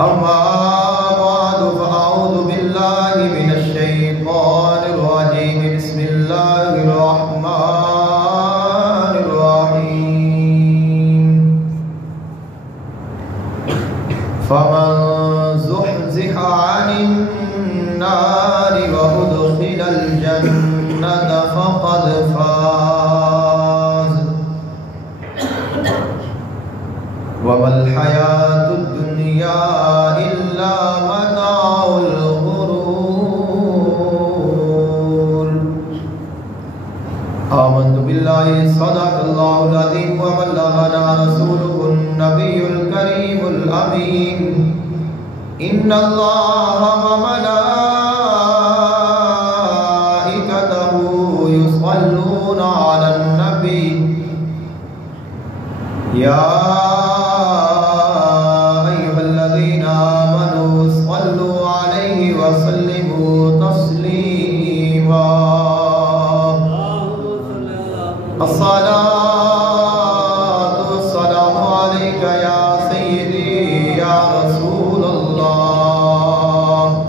أما بعد فأعوذ بالله من الشيطان الرجيم بسم الله الرحمن الرحيم فمن زحزح عن النار وأدخل الجنة فقد فاز وما الحياة الدنيا إلا متاع الغرور آمنت بالله صدق الله العظيم وبلغنا رسوله النبي الكريم الأمين إن الله وملائكته يصلون على النبي يا أيها الذين آمنوا صلوا عليه وسلموا تسليما الصلاة والسلام عليك يا سيدي يا رسول الله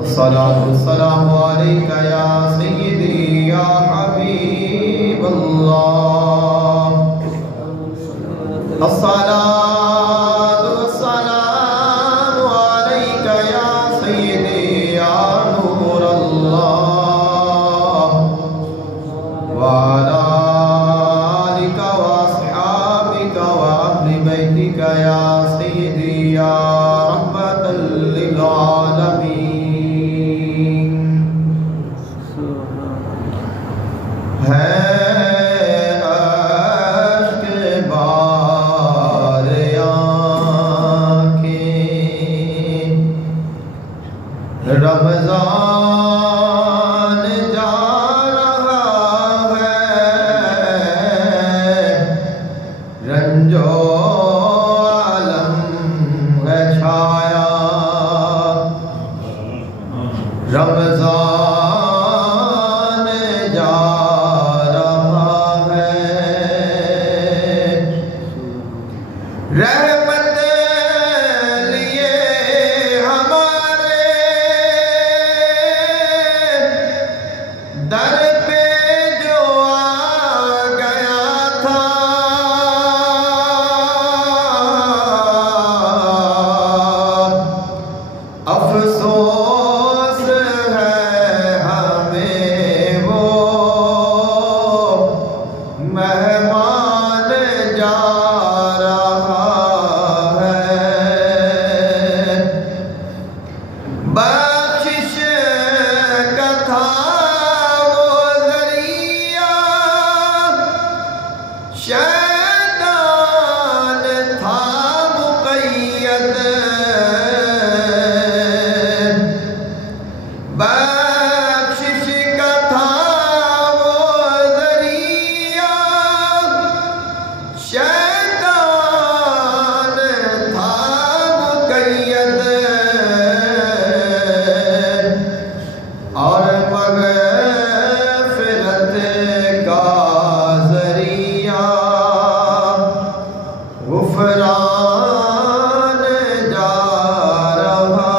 الصلاة والسلام عليك يا سيدي يا حبيب الله الصلاة والسلام عليك يا سيدي يا نور الله وعلى آلك وأصحابك وأهل بيتك يا سيدي يا رحمة للعالمين رمضان جا رہا ہے رنج و علم ہے چھایا رمضان جا رہا ہے رحمت لیے در پہ جو آ گیا تھا افسوس ہے ہمیں وہ مہمان جا رہا ہے بخشش کا تھا شیطان تھا مقید بخشش کا تھا وہ ذریعہ شیطان تھا مقید اور مغفرت کا غفران جا رہا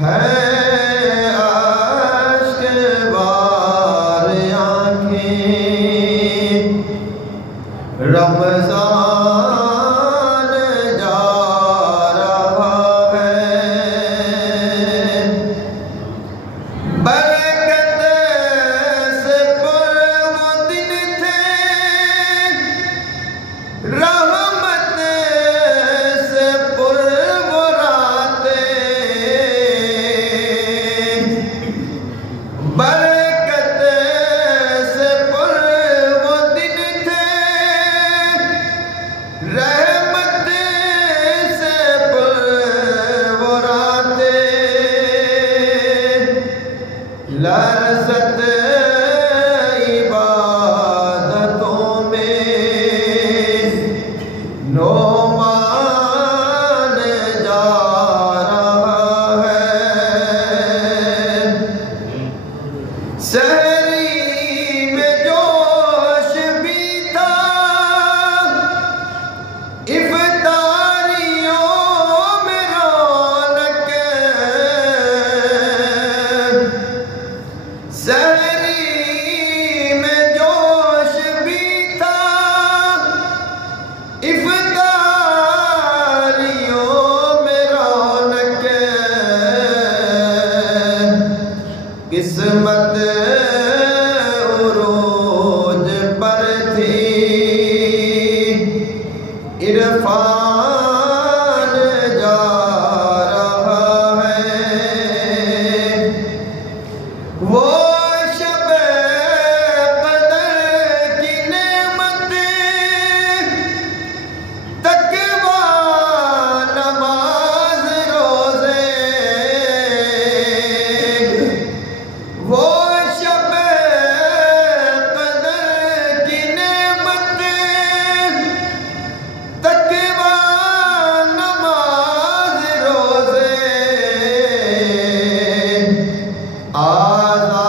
ہے اشک بار آنکھیں رمضان جا رہا ہے برکت سے پر وہ دن تھے رحمت سے پر وہ راتیں برکت سے پر وہ دن تھے رحمت سے پر وہ راتیں لذت عبادتوں میں نعمان جا رہا ہے سحری میں جوش بھی تھا عرفان جا رہا ہے وہ شب قدر کی نعمت تقویٰ نماز روزے وہ شب قدر کی نعمت تقویٰ نماز روزے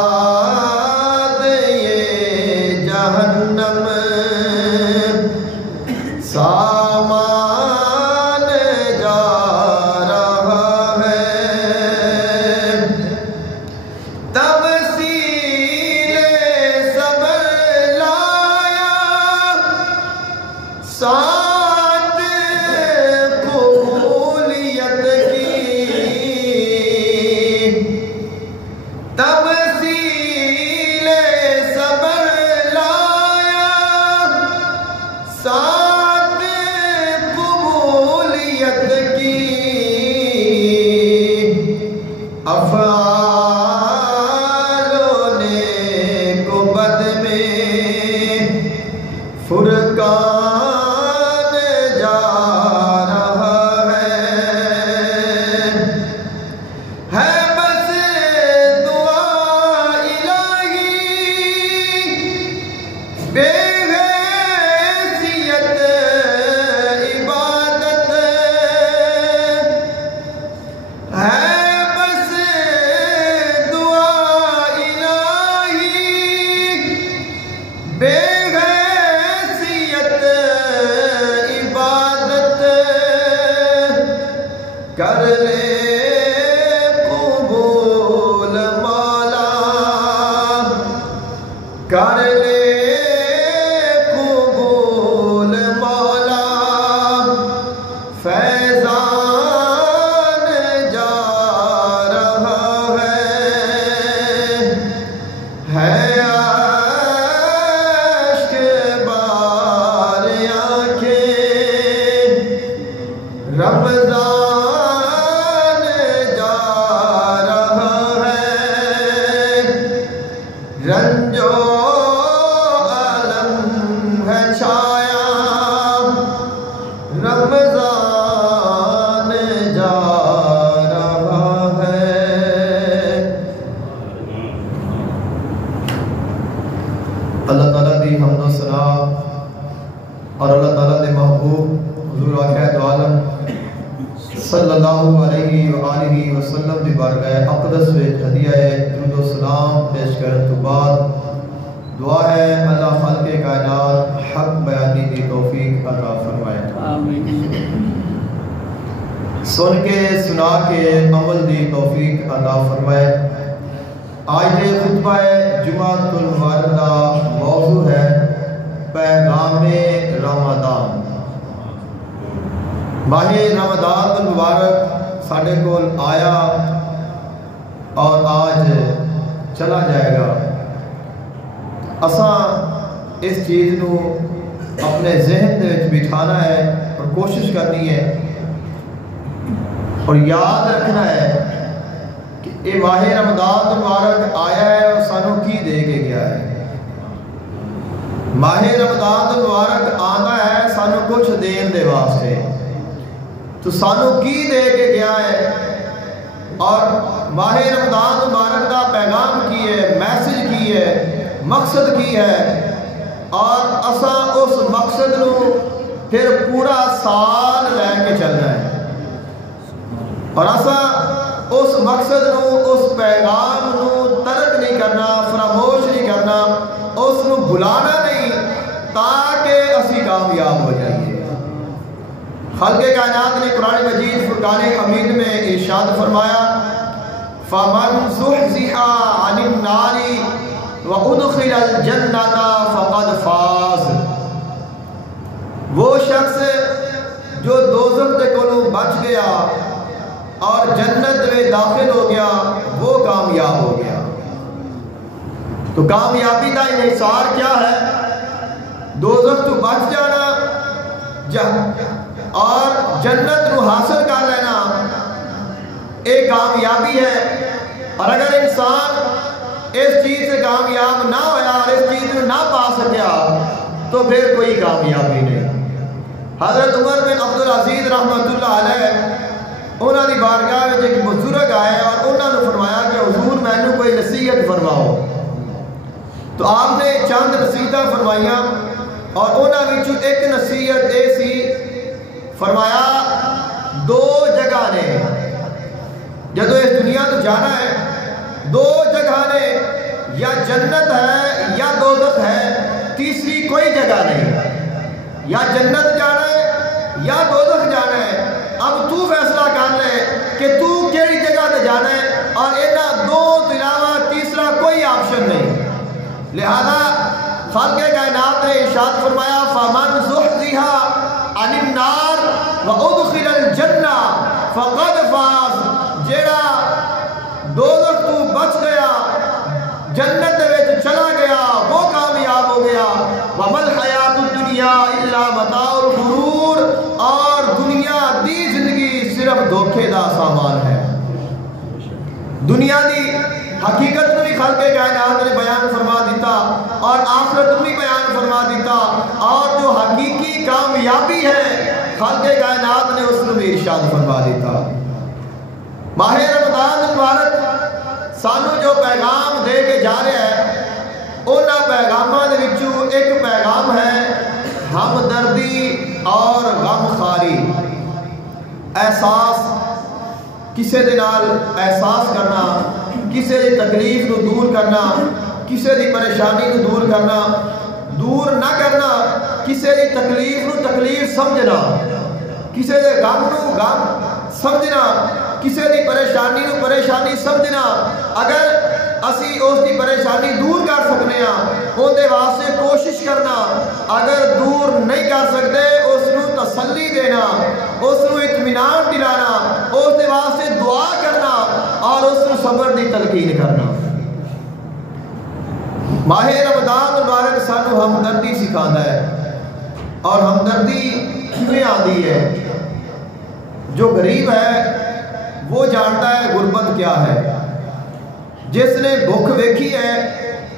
آزاد یہ جہنم سامان جا رہا ہے تفصیل صبر لایا ساتھ قبولیت کی تفصیل صبر لایا ساتھ قبولیت کی افعالوں نے کو بد میں فرقان جا رہا ہے بس دعا الہی بے حیثیت عبادت ہے بس دعا الہی بے حیثیت عبادت کر لے قبول مولا کر لے قبول مولا فیضان جا رہا ہے اشک بار آنکھیں رمضان جا رہا ہے رنج و الم ہے چھایا رمضان جا رہا ہے اللہ تعالیٰ دی حمد و ثنا اور اللہ تعالیٰ دے محبوب حضور آقا دو عالم صلی اللہ علیہ وآلہ وسلم دی بارگاہ اقدس وچ ہدیہ درود و سلام پیش کرن تو بعد دعا ہے اللہ خالق کائنات حق بیانی دی توفیق عطا فرمائے آمین سن کے سنا کے عمل دی توفیق عطا فرمائے آج دے خطبہ جمعۃ المبارک دا موضوع ہے پیغام رمضان ماہ رمضان المبارک ساڑھے کول آیا اور آج چلا جائے گا اساں اس چیز نو اپنے ذہن دے وچ بٹھانا ہے اور کوشش کرنی ہے اور یاد رکھنا ہے کہ یہ ماہ رمضان المبارک آیا ہے اور سانو کی دے کے گیا ہے ماہ رمضان المبارک آنا ہے سانو کچھ دین دے واسطے تو سانو کی دے کے گیا ہے اور ماہ رمضان المبارک دا پیغام کی ہے میسج کی ہے مقصد کی ہے اور اساں اس مقصد نو پھر پورا سال لے کے چلنا ہے اور اساں اس مقصد نو اس پیغام نو ترک نہیں کرنا فراموش نہیں کرنا اس نو بھلانا نہیں تاکہ اسی کامیاب ہو جائیے خالق کائنات نے قرآن مجید فرقان حمید میں ارشاد فرمایا فَمَنْ زُحْزِحَ عَنِ النَّارِ وَأُدْخِلَ الْجَنَّةَ فَقَدْ فَازَ وہ شخص جو دوزخ دے کولوں بچ گیا اور جنت میں داخل ہو گیا وہ کامیاب ہو گیا تو کامیابی کا انحصار کیا ہے دوزخ تو بچ جانا جنت نو حاصل کر لینا ایک کامیابی ہے. اور اگر انسان اس چیز سے کامیاب نہ ہویا اور اس چیز کو نہ پا سکیا تو پھر کوئی کامیابی نہیں. حضرت عمر بن عبدالعزیز رحمت اللہ علیہ انہوں نے بارگاہ میں ایک بزرگ آئے اور انہوں نے فرمایا کہ حضور میں نے کوئی نصیحت فرماؤ. تو آپ نے چند نصیحتیں فرمائیاں اور انہوں نے ایک نصیحت یہ سی فرمایا دو جگہ نے جدو اس دنیا تو جانا ہے دو جگہ نے یا جنت ہے یا دوزخ ہے تیسری کوئی جگہ نہیں. یا جنت جانا ہے یا دوزخ جانا ہے. اب تو فیصلہ کر لے کہ تو کیڑی جگہ تے جانا ہے اور انہاں دو تو علاوہ تیسرا کوئی آپشن نہیں. لہذا خالق کائنات نے ارشاد فرمایا فمن زحزح عن النار وادخل الجنہ فقد فاز. جیڑا دوزخ تو بچ گیا جنت دے وچ چلا گیا وہ کامیاب ہو گیا. وَمَا الْحَيَاةُ الدُّنْيَا إِلَّا مَتَاعُ الْغُرُورِ. اور دنیا دی زندگی صرف دھوکے دا سامان ہے. دنیا دی حقیقت میں بھی خالق کائنات نے بیان فرما دیتا اور آخرت میں بیان فرما دیتا اور جو حقیقی کامیابی ہے خالق کائنات نے اس میں ارشاد فرما دیتا. ماہ رمضان مبارک سانو جو پیغام دے کے جا رہا ہے انہاں پیغاماں دے وچوں ایک پیغام ہے ہمدردی اور غمخواری. احساس کسے دے نال احساس کرنا کسے دی تکلیف نو دور کرنا کسے دی پریشانی نو دور کرنا دور نہ کرنا کسے دی تکلیف نو تکلیف سمجھنا کسے دے غم نو غم سمجھنا کسے دی پریشانی نو پریشانی سمجھنا. اگر اسی اس دی پریشانی دور کر سکنے ہیں ان دے واسطے کوشش کرنا. اگر دور نہیں کر سکتے اس نو تسلی دینا اس نو اطمینان دلانا اس دے واسطے دعا کرنا اور اس نو صبر دی تلقین کرنا. ماہ رمضان مبارک سانو ہمدردی سکھاتا ہے اور ہمدردی کیویں آتی ہے. جو غریب ہے وہ جانتا ہے غربت کیا ہے. جس نے بھوک ویکھی ہے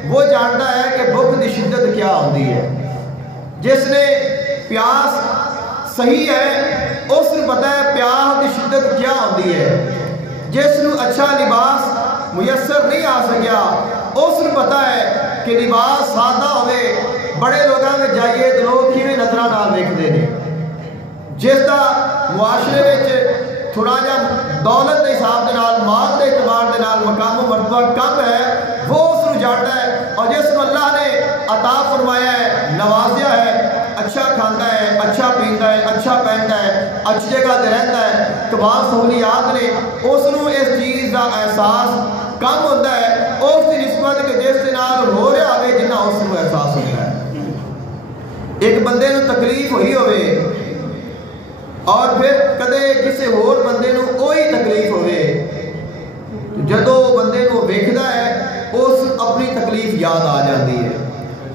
وہ جانتا ہے کہ بھوک دی شدت کیا ہوتی ہے. جس نے پیاس صحیح ہے اس نے پتہ ہے پیاس دی شدت کیا ہوتی ہے. جس نے اچھا لباس میسر نہیں آ سکیا اس نے پتہ ہے کہ لباس سادہ ہوئے بڑے لوگوں میں جائیے تو لوگ کیویں نظراں نال ویکھدے نے. جس دا معاشرے وچ تھوڑا جا دولت دے حساب دے نال مال دے اعتبار دے نال مقام و مرتبہ کم ہے وہ اس کو جانتا ہے. اور جس کو اللہ نے عطا فرمایا ہے نوازیا ہے اچھا کھاتا ہے اچھا پیندا ہے اچھا پہنتا ہے اچھی جگہ تے رہتا ہے تمام سہولیات نے اس نو اس چیز دا احساس کم ہوتا ہے اس کی نسبت کہ جس دے نال ہو رہا ہوے جنہ اس نو احساس ہوتا ہے. ایک بندے نو تکلیف ہوئی ہوئے اور پھر کدے کسی اور بندے نو کوئی تکلیف ہوئے جدو بندے نو ویکھدا ہے اس اپنی تکلیف یاد آ جاتی ہے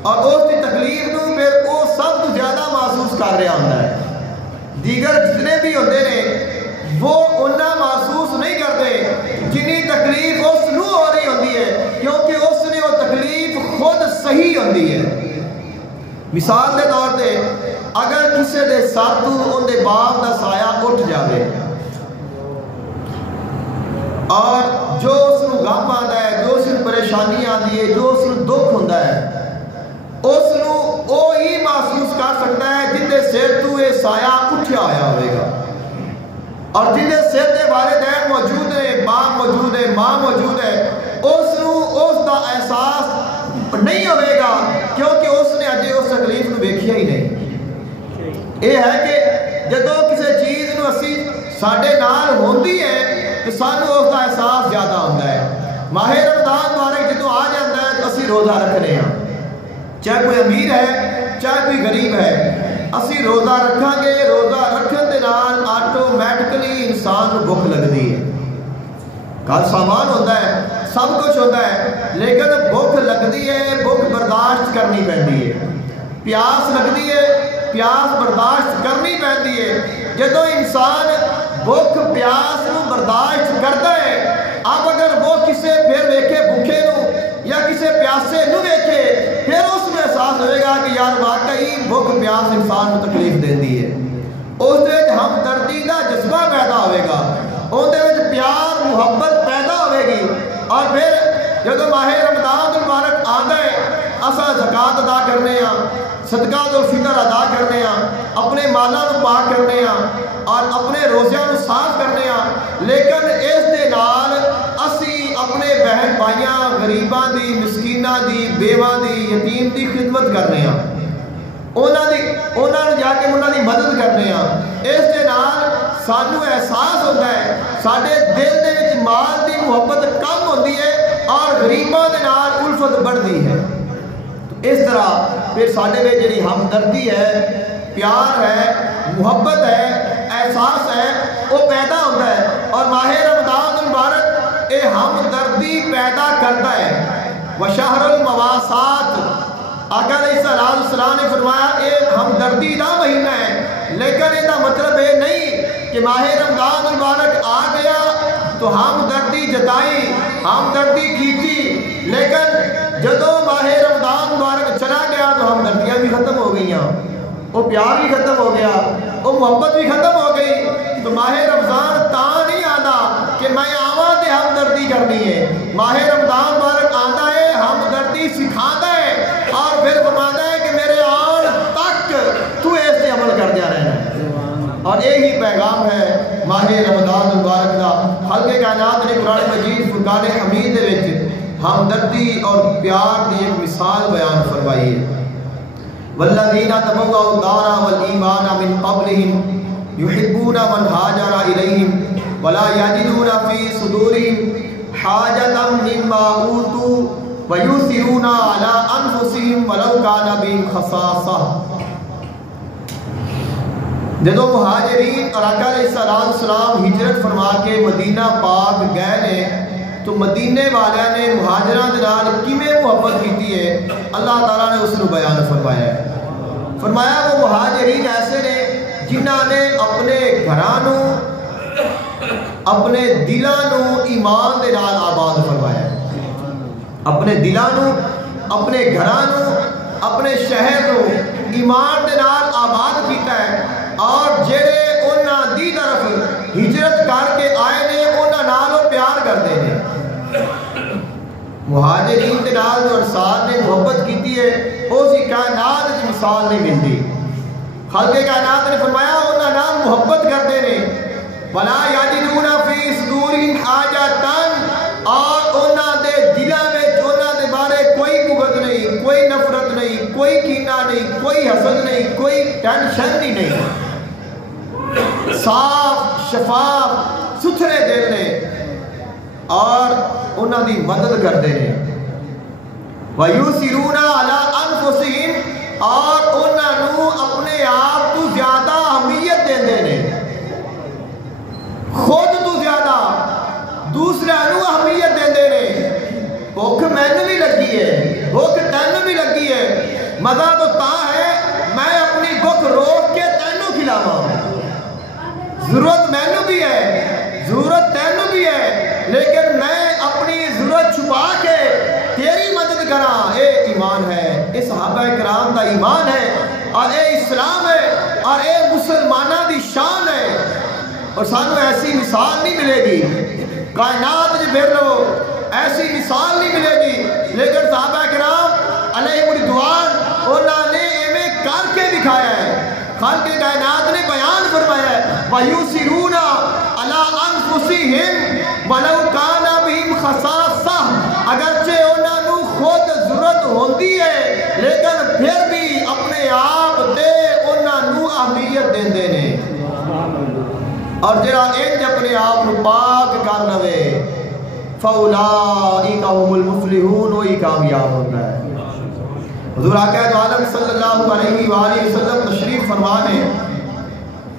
اور اس کی تکلیف نو پھر وہ سب تو زیادہ محسوس کر رہا ہوتا ہے. دیگر جتنے بھی ہوتے ہیں وہ اتنا محسوس نہیں کرتے جنی تکلیف اس نو ہو رہی ہوتی ہے کیونکہ اس نے وہ تکلیف خود صحیح ہوتی ہے. مثال دے طور پہ اگر کسی دے ساتھ ان دے باپ دا سایہ اٹھ جاوے اور جو اس نو غم آتا ہے جو اس نو پریشانی آتی ہے جو اس نو دکھ ہوتا ہے اس نو وہی محسوس کر سکتا ہے جن دے سر تو یہ سایہ اٹھیا ہویا ہوئے گا. اور جن دے سر دے والدین موجود ہے باپ موجود ہے ماں موجود ہے اس نو اس دا احساس نہیں ہوئے گا کیونکہ اس نے اجے اس تکلیف نو ویکھیا ہی نہیں. یہ ہے کہ جدو کسی چیز نو اسی ساڈے نال ہوندی ہے تو سانو اس کا احساس زیادہ ہوتا ہے. ماہ رمضان مبارک جدو آ جاتا ہے تو اسی روزہ رکھنے ہیں چاہے کوئی امیر ہے چاہے کوئی غریب ہے اسی روزہ رکھاں گے. روزہ رکھن دے نال آٹومیٹکلی انسان کو بھوک لگتی ہے. کل سامان ہوتا ہے سب کچھ ہوتا ہے لیکن بھوک لگتی ہے بھوک برداشت کرنی پڑتی ہے. پیاس لگتی ہے پیاس برداشت کرنی پہنتی ہے۔ جدو انسان بھوک پیاس نو برداشت کرتا ہے، اب اگر وہ کسے پھر ویکھے بھوکے نو یا کسے پیاسے نو ویکھے، پھر اس میں احساس ہوئے گا کہ یار واقعی بھوک پیاس انسان کو تکلیف دیندی ہے۔ اس دے ہم دردی دا جذبہ پیدا ہوئے گا، ان دے پیار محبت پیدا ہوئے گی، اور پھر جدو ماہ رمضان المبارک آندا ہے، اساں زکات ادا کرنے ہاں، صدقہ الفطر ادا کرنے ہاں، اپنے مالاں نو پاک کرنے ہاں اور اپنے روزیاں نو صاف کرنے ہاں، لیکن اس دے نال اسی اپنے بہن بھائیاں غریباں دی، مسکیناں دی، بیواں دی، یتیم دی خدمت کرنے ہاں، انہاں جا کے انہاں دی مدد کرنے ہاں۔ اس دے نال سانو احساس ہوتا ہے ساڈے دل دے وچ مال دی محبت کم ہوندی ہے اور غریباں دے نال الفت بڑھدی ہے۔ اس طرح پھر ساڈے وچ جڑی ہمدردی ہے، پیار ہے، محبت ہے، احساس ہے، وہ پیدا ہوتا ہے، اور ماہ رمضان المبارک اے ہمدردی پیدا کرتا ہے۔ وشہر المواسات، آقا علیہ السلام نے فرمایا ایک ہمدردی دا مہینہ ہے، لیکن اس کا مطلب یہ نہیں کہ ماہ رمضان المبارک آ گیا تو ہمدردی جتائی، ہمدردی کیتی، لیکن جدو ماہ رمضان مبارک چلا گیا تو ہمدردیاں بھی ختم ہو گئیاں، وہ پیار بھی ختم ہو گیا، وہ محبت بھی ختم ہو گئی۔ تو ماہ رمضان تا نہیں آتا کہ میں آواں تے ہمدردی کرنی ہے، ماہ رمضان مبارک آتا ہے ہمدردی سکھاتا ہے، اور پھر فرماتا ہے کہ میرے آن تک تو ایسے عمل کر جا رہنا ہے۔ اور یہی پیغام ہے ماہ رمضان المبارک کا۔ خالق کائنات نے قرآن مجید فرقان حمید دے وچ ہمدردی اور پیار دی ایک مثال بیان فرمائی ہے۔ والذین تبوأوا الدار والایمان من قبلہم یحبون من ہاجر الیہم ولا یجدون فی صدورہم حاجۃ مما اوتوا وَيُؤْثِرُونَ عَلَىٰ أَنفُسِهِمْ وَلَوْ كَانَ بِهِمْ خَصَاصَةٌ۔ جدو مہاجرین اور آقا علیہ السلام ہجرت فرما کے مدینہ پاک گئے نے، تو مدینے والے نے مہاجران دے نال کیویں محبت کیتی ہے اللہ تعالیٰ نے اس نو بیان فرمایا ہے۔ فرمایا وہ مہاجرین ایسے نے جنہاں نے اپنے گھراں نو، اپنے دلاں نو ایمان دے نال آباد فرمایا ہے، اپنے دلانو، اپنے گھرانو، اپنے شہر نو ایمان دے نال آباد کیتا ہے، اور جڑے انہاں دی طرف ہجرت کر کے آئے نے انہاں نال وہ پیار کرتے ہیں۔ مہاجرین دے نال جو انصار نے محبت کیتی ہے اسی کائنات کی مثال نہیں ملتی۔ خالق کائنات نے فرمایا انہاں نال محبت کرتے ہیں، ولا یجدون فی صدورہم حاجۃ، اور انہاں دے دلاں وچ انہاں دے بارے کوئی بغض نہیں، کوئی نفرت نہیں، کوئی کینہ نہیں، کوئی حسد نہیں، کوئی ٹینشن ہی نہیں، صاف شفاف ستھرے دل نے، اور انہاں دی مدد کرتے ہیں۔ وَيُؤْثِرُونَ عَلَىٰ أَنفُسِهِمْ، اور انہاں نو اپنے آپ تو زیادہ اہمیت دیندے نے، خود تو زیادہ دوسرے نو اہمیت دیندے نے۔ بھوک مینوں بھی لگی ہے، بھوک تینوں بھی لگی ہے، مزہ تو تا ہے میں اپنی بھوک روک کے تینوں کھلاواں، ضرورت مینوں بھی ہے، ضرورت تینوں بھی ہے، لیکن میں اپنی ضرورت چھپا کے تیری مدد کراں۔ اے ایمان ہے، اے صحابہ کرام دا ایمان ہے، اور اے اسلام ہے، اور اے مسلمانہ دی شان ہے، اور سانو ایسی مثال نہیں ملے گی کائنات جی پھر لو، ایسی مثال نہیں ملے گی، لیکن صحابہ کرام علیہ الرضوان انہوں نے ایویں کر کے دکھایا ہے۔ خالق کائنات نے بیان فرمایا ہے وَيُؤْثِرُونَ عَلَىٰ أَنفُسِهِمْ وَلَوْ كَانَ بِهِمْ خَصَاصَةٌ، اگرچہ انہوں نے خود ضرورت ہوندی ہے لیکن پھر بھی اپنے آپ دے انہوں نے اہمیت دیندے نے، اور جڑا انج اپنے آپ کو پاک کر لوے فَأُولَٰئِكَ هُمُ الْمُفْلِحُونَ، وہی کامیاب ہوتا ہے۔ حضور آقا عالم صلی اللہ علیہ وآلہ وسلم تشریف فرمانے،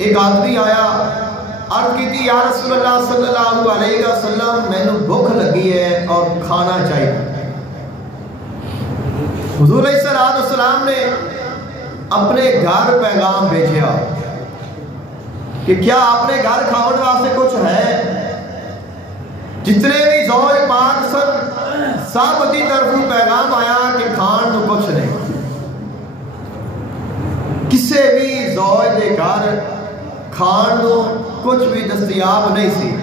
ایک آدمی آیا، عرض کی تھی یا رسول اللہ صلی اللہ علیہ وسلم میں نے بھوک لگی ہے اور کھانا چاہیے۔ حضور علیہ السلام نے اپنے گھر پیغام بھیجیا کہ کیا اپنے گھر کھاؤن واسطے کچھ ہے؟ جتنے بھی زوج پاک سن سب دی طرفوں پیغام آیا کہ کھان تو کچھ نہیں. کسے بھی زوج دے گھر کھان تو کچھ بھی دستیاب نہیں سی.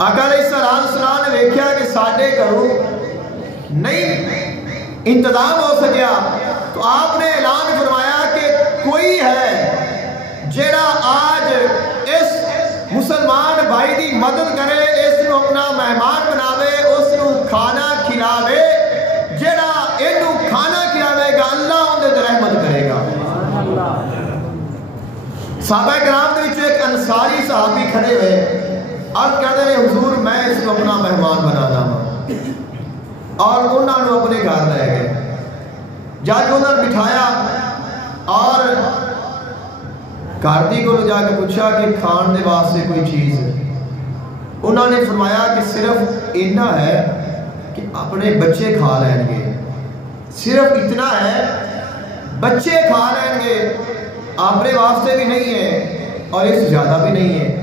آقا علیہ السلام نے دیکھا کہ ساڈے گھروں نہیں انتظام ہو سکیا تو آپ نے اعلان فرمایا کہ کوئی ہے جیڑا آج اس مسلمان بھائی دی مدد کرے، اس نو اپنا مہمان بناوے، اس نو کھانا کھلاوے. جیڑا اینو کھانا کھلاوے گا اللہ اندے تے رحمت کرے گا. صحابہ کرام دے وچ ایک انصاری صحابی کھڑے ہوئے عرض کہتے ہیں حضور میں اس کو اپنا مہمان بنانا ہوں، اور انہوں نے اپنے گھر لے گئے. جا کے انہوں نے بٹھایا اور گھر دی کو جا کے پوچھا کہ کھان دے واسطے کوئی چیز ہے؟ انہوں نے فرمایا کہ صرف اتنا ہے کہ اپنے بچے کھا لیں گے، صرف اتنا ہے بچے کھا لیں گے، اپنے واسطے بھی نہیں ہے اور اس زیادہ بھی نہیں ہے.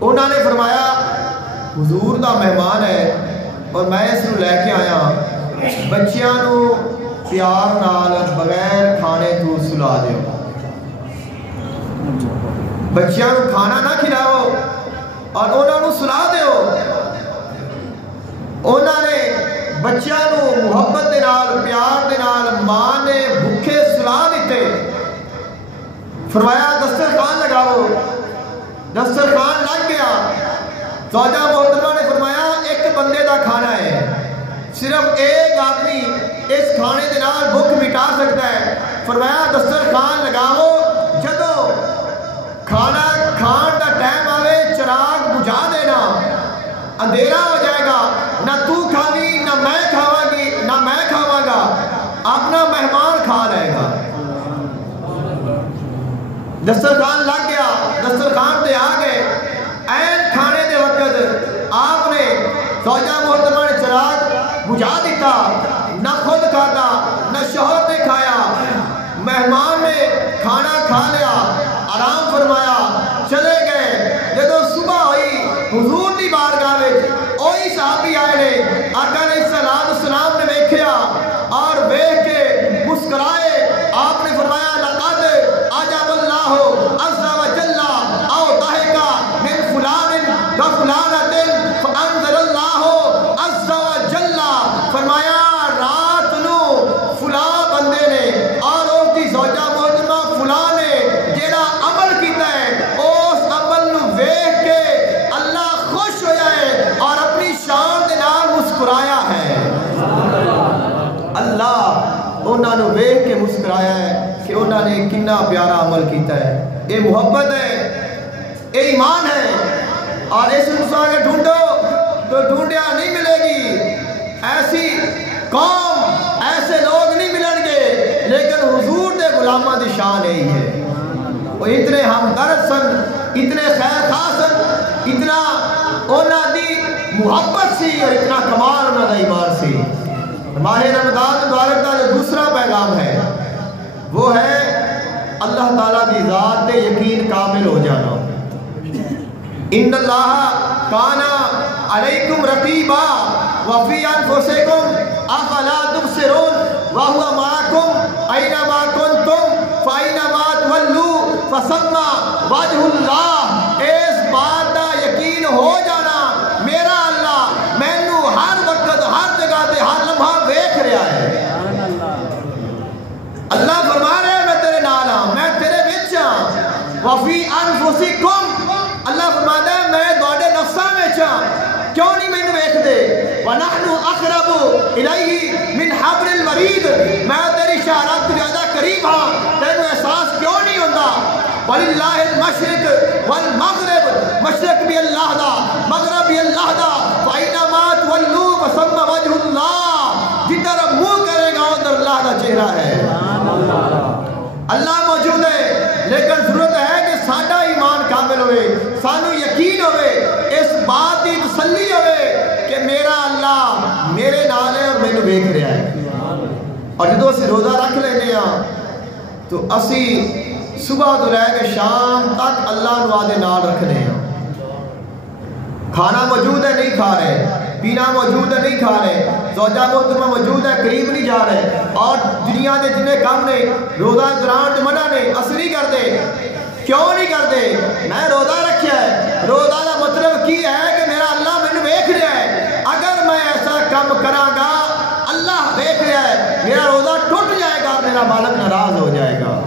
انہوں نے فرمایا حضور دا مہمان ہے اور میں اس نو لے کے آیا، بچیاں نو پیار نال بغیر کھانے تو سلا دیو، بچیاں نو کھانا نہ کھلاؤ اور انہوں نے سلا دیو. انہوں نے بچیاں نو محبت دے نال پیار دے نال ماں نے بھوکے سلا دیتے. فرمایا دسترخوان لگاؤ، دسترخوان لگ گیا. زوجہ محترمہ نے فرمایا ایک بندے دا کھانا ہے، صرف ایک آدمی اس کھانے دے نال بھوک مٹا سکتا ہے. فرمایا دسترخوان لگاؤ، جدو کھانا کھان دا ٹائم آوے چراغ بجھا دینا، اندھیرا ہو جائے گا، نہ تو کھاوی نہ میں کھاواں گی نہ میں کھاواں گا، اپنا مہمان کھا لے گا. دسترخوان لگ گیا، دسترخوان تے آ گئے. این کھانے دے وقت آپ نے زوجہ محترمہ نے چراغ بجھا دیتا، نہ خود کھاتا نہ شوہر نے کھایا. مہمان نے کھانا کھا لیا، آرام فرمایا، چلے گئے. جدو صبح ہوئی حضور دی بارگاہ وچ اوہی صحابی آئے نے، آقا علیہ السلام نے دیکھیا اور دیکھ کے مسکرائے. آپ نے فرمایا لقد عجب اللہ عز وجل او ضحکا من فلان و فلانۃ فانزل اللہ عز وجل. فرمایا رات نو فلاں بندے نے اور اس دی زوجہ محترمہ فلاں نے جیڑا عمل کیتا ہے اس عمل نو ویکھ کے اللہ خوش ہویا ہے اور اپنی شان دے نال مسکرایا ہے. اللہ انہوں نے ویکھ کے مسکرایا ہے کہ انہوں نے کتنا پیارا عمل کیتا ہے. یہ محبت ہے، یہ ایمان ہے. اور اس انسان کے ڈھونڈو تو ڈھونڈیا نہیں ملے گی. ایسی قوم ایسے لوگ نہیں ملیں گے، لیکن حضور دے غلامہ دی شان یہی ہے. وہ اتنے ہمدرد سن، اتنے خیر خواہ سن، اتنا انہوں دی محبت سی اور اتنا کمال انہوں دا ایمان سی. ماہ رمضان مبارک کا جو دوسرا پیغام ہے وہ ہے اللہ تعالیٰ کی ذات پہ یقین کامل ہو جانا. ان اللہ کانا علیکم رقیبا وفی انفسکم افلا تبصرون وہو معکم اینما کنتم فینما تولوا فثم وجہ اللہ. اس بات کا یقین ہو جانا میرا اللہ مینوں ہر وقت ہر جگہ تے ہر لمحہ ویکھ رہا ہے. اللہ فرما رہے ہیں میں تیرے نال ہاں، میں تیرے وچ ہاں. وفی انفسکم، اللہ فرماتا ہے میں تواڈے نفساں وچ ہاں، کیوں نہیں مینوں ویکھدے؟ ونحن اقرب الیہ من حبل الورید، میں تیری شہرت تو زیادہ قریب ہاں، تینوں احساس کیوں نہیں ہوندا؟ وللہ المشرق والمغرب، مشرق بھی اللہ دا مغرب بھی اللہ دا. فینما تولوا فثم وجہ اللہ، جدھر منہ کرے گا ادھر اللہ دا چہرہ ہے. اللہ موجود ہے، لیکن ضرورت ہے کہ ساڈا ایمان کامل ہوئے، سانو یقین ہوئے، اس بات کی تسلی ہوئے کہ میرا اللہ میرے نال ہے اور مینوں ویکھ رہا ہے. اور جدو اسی روزہ رکھ لینے تو اسی صبح تو لے کے شام تک اللہ نوادے نال رکھنے ہیں. کھانا موجود ہے نہیں کھا رہے, پینا موجود ہے نہیں کھا رہے, زوجہ محترمہ موجود ہے قریب نہیں جا رہے, اور دنیا کے جنہیں کام نے روزہ دوران منع نے اسی نہیں کرتے. کیوں نہیں کرتے؟ میں روزہ رکھیا ہے. روزہ کا مطلب کی ہے کہ میرا اللہ مینوں ویکھ رہا ہے. اگر میں ایسا کام کراں گا اللہ ویکھ رہا ہے, میرا روزہ ٹوٹ جائے گا, میرا مالک ناراض ہو جائے گا.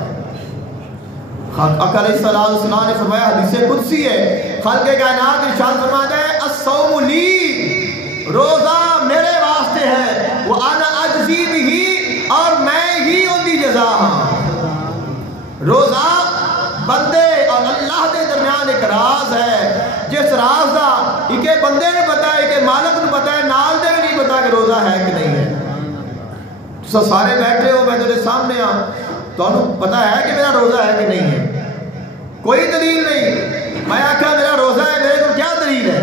آقا علیہ السلام نے فرمایا, حدیث قدسی ہے, خالق کائنات ارشاد فرماتا ہے الصوم لی, روزہ میرے واسطے ہے, وانا اجزی بہ, اور میں ہی ان کی جزا ہاں. روزہ بندے اور اللہ کے درمیان ایک راز ہے, جس راز دا ایک بندے نے پتا ہے, ایک مالک نے پتا ہے, نال دے نہیں پتا کہ روزہ ہے کہ نہیں ہے. تو سارے بیٹھے ہو, میں تیرے سامنے ہاں, تو پتا ہے کہ میرا روزہ ہے کہ نہیں ہے؟ کوئی دلیل نہیں. میں آکھا میرا روزہ ہے, میرے کو کیا دلیل ہے؟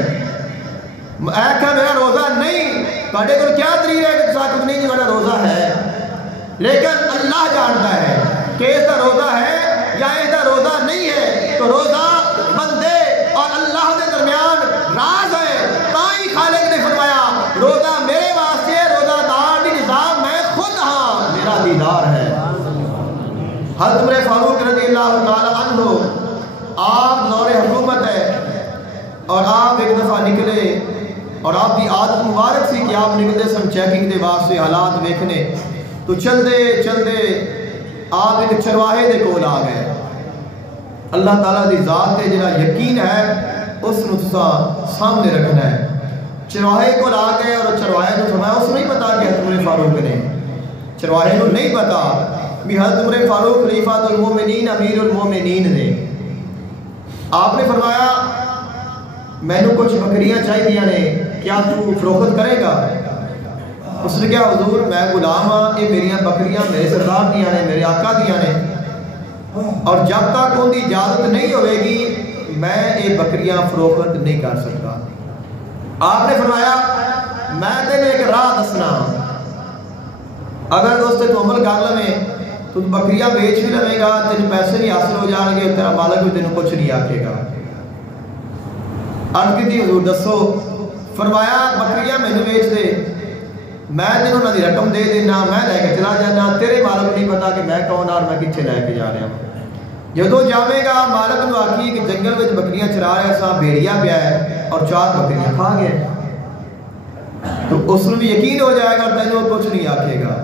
میں آکھا میرا روزہ نہیں, تھوڑے کو کیا دلیل ہے کہ ساتھ نہیں میرا روزہ ہے؟ لیکن اللہ جانتا ہے کہ اس کا روزہ ہے یا اس کا روزہ نہیں ہے. تو روزہ بندے اور اللہ کے درمیان راز ہے. تائی خالق نے فرمایا روزہ میرے واسطے, روزہ دار کی نظام میں خود ہاں, میرا دیدار ہے. حضرت عمر فاروق رضی اللہ تعالی عنہ, آپ دور حکومت ہے اور آپ ایک دفعہ نکلے, اور آپ کی عادت مبارک سی کہ آپ نکلتے سن چیکنگ دے واسطے حالات دیکھنے. تو چلتے چلتے آپ ایک چرواہے دے کول آ گئے. اللہ تعالیٰ دی ذات تے جنہا یقین ہے اس نو تسا سامنے رکھنا ہے. چرواہے کول آ گئے اور چرواہے کو فرمایا, اس نہیں پتا کہ حضرت عمر فاروق نے, چرواہے کو نہیں پتا بھی حضرت عمر فاروق خلیفۃ المومنین امیر المومنین نے. آپ نے فرمایا مینوں کچھ بکریاں چاہیے نے, کیا تو فروخت کرے گا؟ اس نے کہا حضور میں غلام ہاں, یہ میریاں بکریاں میرے سردار دیاں نے, میرے آقا دیاں نے, اور جب تک ان کی اجازت نہیں ہوئے گی میں یہ بکریاں فروخت نہیں کر سکتا. آپ نے فرمایا میں تینے ایک راہ دسنا, اگر دوستے تو عمل کر لیں تو بکریاں بیچ بھی لے گا, تین پیسے بھی حاصل ہو جان گے, تیرا مالک بھی تینوں کچھ نہیں آکھے گا. عرض کی تھی حضور دسو. فرمایا بکریاں میں نے بیچ دے, میں تینوں نہ دی رقم دے دینا, میں لے کے چلا جانا, تیرے مالک نہیں پتا کہ میں کون اور میں کتنے لے کے جا رہا ہوں. جدو جاوے گا مالک نے آخی کہ جنگل میں بکریاں چرا رہا سا, بھیڑیا پیا ہے اور 4 بکریاں کھا گیا, تو اس نے بھی یقین ہو جائے گا, تینوں کچھ نہیں آکھے گا.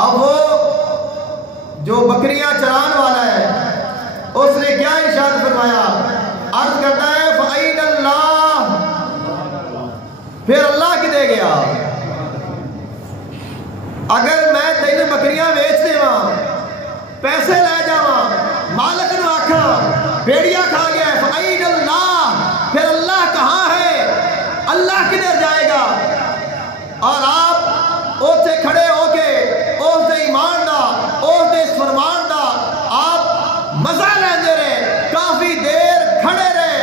اب وہ جو بکریاں چران والا ہے اس نے کیا ارشاد فرمایا؟ عرض کرتا ہے فَأَيْنَ اللَّهِ, پھر اللہ کی دے گیا. اگر میں تینوں بکریاں بیچ دے پیسے لے جاواں, مالک نے آکھا بھیڑیا کھا گیا ہے, فَأَيْنَ اللَّهِ, پھر اللہ کہاں ہے؟ اللہ کدھر جائے گا؟ اور آپ اوتھے کھڑے ہو کے اس دے ایمان دا, اس دے فرمان دا آپ مزہ لیندے رہے, کافی دیر کھڑے رہے,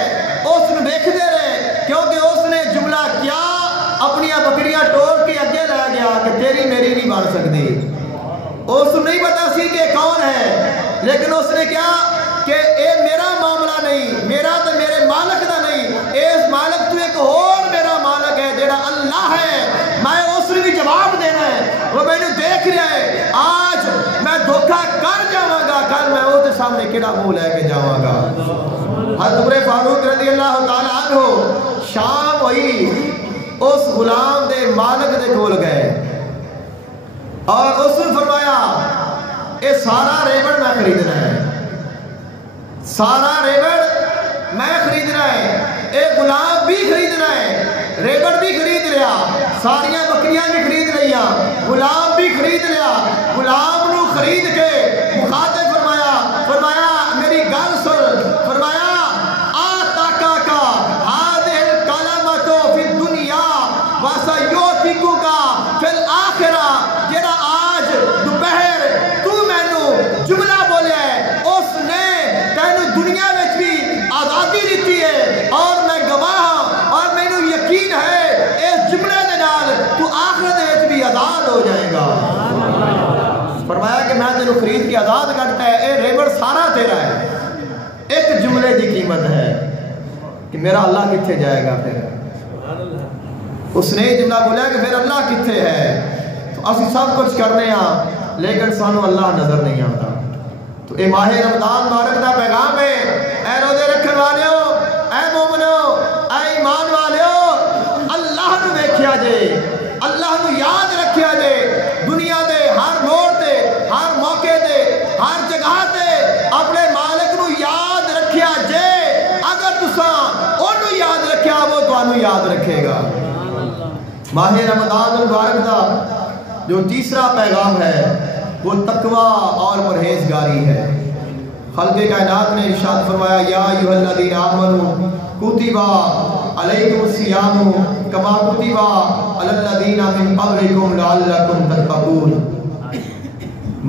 اس نے دیکھتے رہے, کیونکہ اس نے جملہ کیا اپنی بکریاں ٹوڑ کے اگے لے گیا کہ تیری میری نہیں بن سکتی. اس نہیں پتا سی کہ کون ہے, لیکن اس نے کیا کہ اے میرا معاملہ نہیں, میرا تو میرے مالک دا نہیں, اس مالک تو ایک اور میرا مالک ہے جیڑا اللہ ہے, میں اس نے بھی جواب دینا ہے, وہ میں نے دیکھ رہا ہے. آج میں دھوکہ کر جاواں گا, کل میں وہ دے سامنے کیڑا منہ لے کے جاواں گا. حضرت عمر فاروق رضی اللہ تعالی عنہ شام ہوئی, اس غلام دے مالک دے کول گئے اور اس نے فرمایا اے سارا ریوڑ میں خریدنا ہے, سارا ریوڑ میں خریدنا ہے, اے غلام بھی خریدنا ہے, ریوڑ بھی خرید لیا, ساریاں بکریاں بھی خرید لیا, غلام بھی خرید لیا. غلام نو خرید کے مخاطب فرمایا میری گل سن, فرمایا آتاکا کا ہادہ الکلمۃ فی الدنیا وسیؤتیکا فی الآخرہ, جڑا آج دوپہر تو مینوں جملہ بولیا ہے اس نے تینوں دنیا میں بھی آزادی دیتی ہے, اور میں گواہ ہوں, اور مینوں یقین ہے اس جملے دے نال تو آخرت وچ بھی آزاد ہو جائے گا. جو خرید کے آزاد کرتا ہے اے ریبڑ سارا تیرا ہے. ایک جملے کی قیمت ہے کہ میرا اللہ کتنے جائے گا. پھر اس نے جملہ بولا کہ پھر اللہ کتنے ہے. تو اسی سب کچھ کرنے ہاں لیکن سانو اللہ نظر نہیں آتا. تو اے ماہ رمضان مبارک دا پیغام ہے. اے روزے رکھن والیو، اے مومنو، اے ایمان والیو، اللہ نو ویکھیا جے، اللہ نو یاد رکھیا جے. دنیا دے ہر موڑ تے، ہر موقع تے، ہر جگہ تے اپنے مالک نو یاد رکھیا جے. اگر تساں اونوں یاد رکھیا وہ تانوں یاد رکھے گا. ماہ رمضان مبارک دا جو تیسرا پیغام ہے وہ تقوی اور پرہیزگاری ہے. خالق کائنات نے ارشاد فرمایا یا ایھا الذین آمنوا کتب علیکم الصیام کما کتب علی الذین من قبلکم لعلکم تتقون.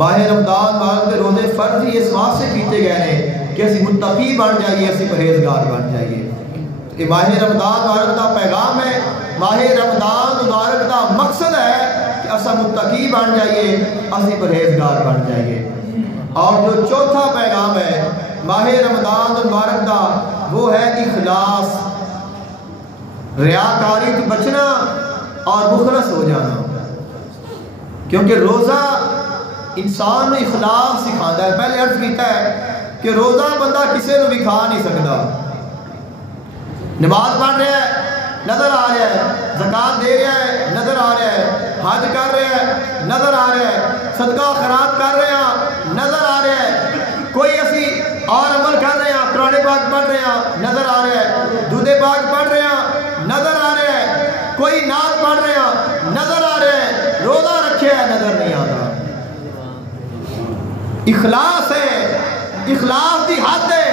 ماہ رمضان مبارک دے روزے فرض ہی اس واسطے کیتے گئے ہیں کہ اسی متقی بن جائیے، اسی پرہیزگار بن جائیے. یہ ماہ رمضان مبارک دا پیغام ہے. ماہ رمضان مبارک دا مقصد ہے کہ اسا متقی بن جائیے، اسی پرہیزگار بن جائیے. اور جو چوتھا پیغام ہے ماہ رمضان مبارک دا وہ ہے اخلاص، ریاکاری تو بچنا اور مخلص ہو جانا. کیونکہ روزہ انسان نے اخلاص سکھاتا ہے. پہلے عرض کیتا ہے کہ روزہ بندہ کسی نے بھی کھا نہیں سکتا. نماز پڑھ رہا ہے نظر آ رہا ہے، زکات دے رہا ہے نظر آ رہا ہے، حج کر رہا ہے نظر آ رہا ہے، صدقہ خیرات کر رہے ہیں نظر آ رہا ہے. کوئی اسی اور عمل کر رہے ہیں، قرآن پاک پڑھ رہے ہیں نظر آ رہا ہے، درود پاک پڑھ رہے ہیں نظر آ رہا ہے، کوئی نعت پڑھ رہے ہیں نظر آ رہا ہے، روزہ رکھے ہے نظر نہیں آتا. اخلاص ہے، اخلاص دی حد ہے.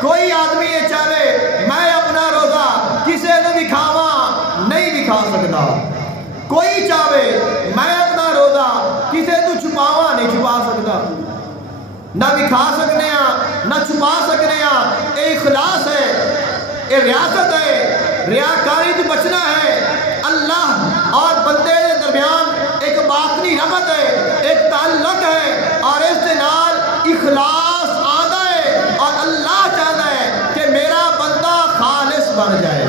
کوئی آدمی یہ چاہے میں اپنا روزہ کسی نے بھی کھاواں نہیں بھی کھا سکتا. کوئی چاہے میں اپنا روزہ کسی تو چھپاواں نہیں چھپا سکتا. نہ بھی کھا سکنے ہیں نہ چھپا سکنے ہیں. اے اخلاص ہے، اے ریاست ہے. ریاکاری تو بچنا ہے. اللہ اور بندے کے درمیان ایک باطنی ربط ہے، ایک تعلق ہے، اور اس کے نال اخلاص آتا ہے. اور اللہ چاہتا ہے کہ میرا بندہ خالص بن جائے،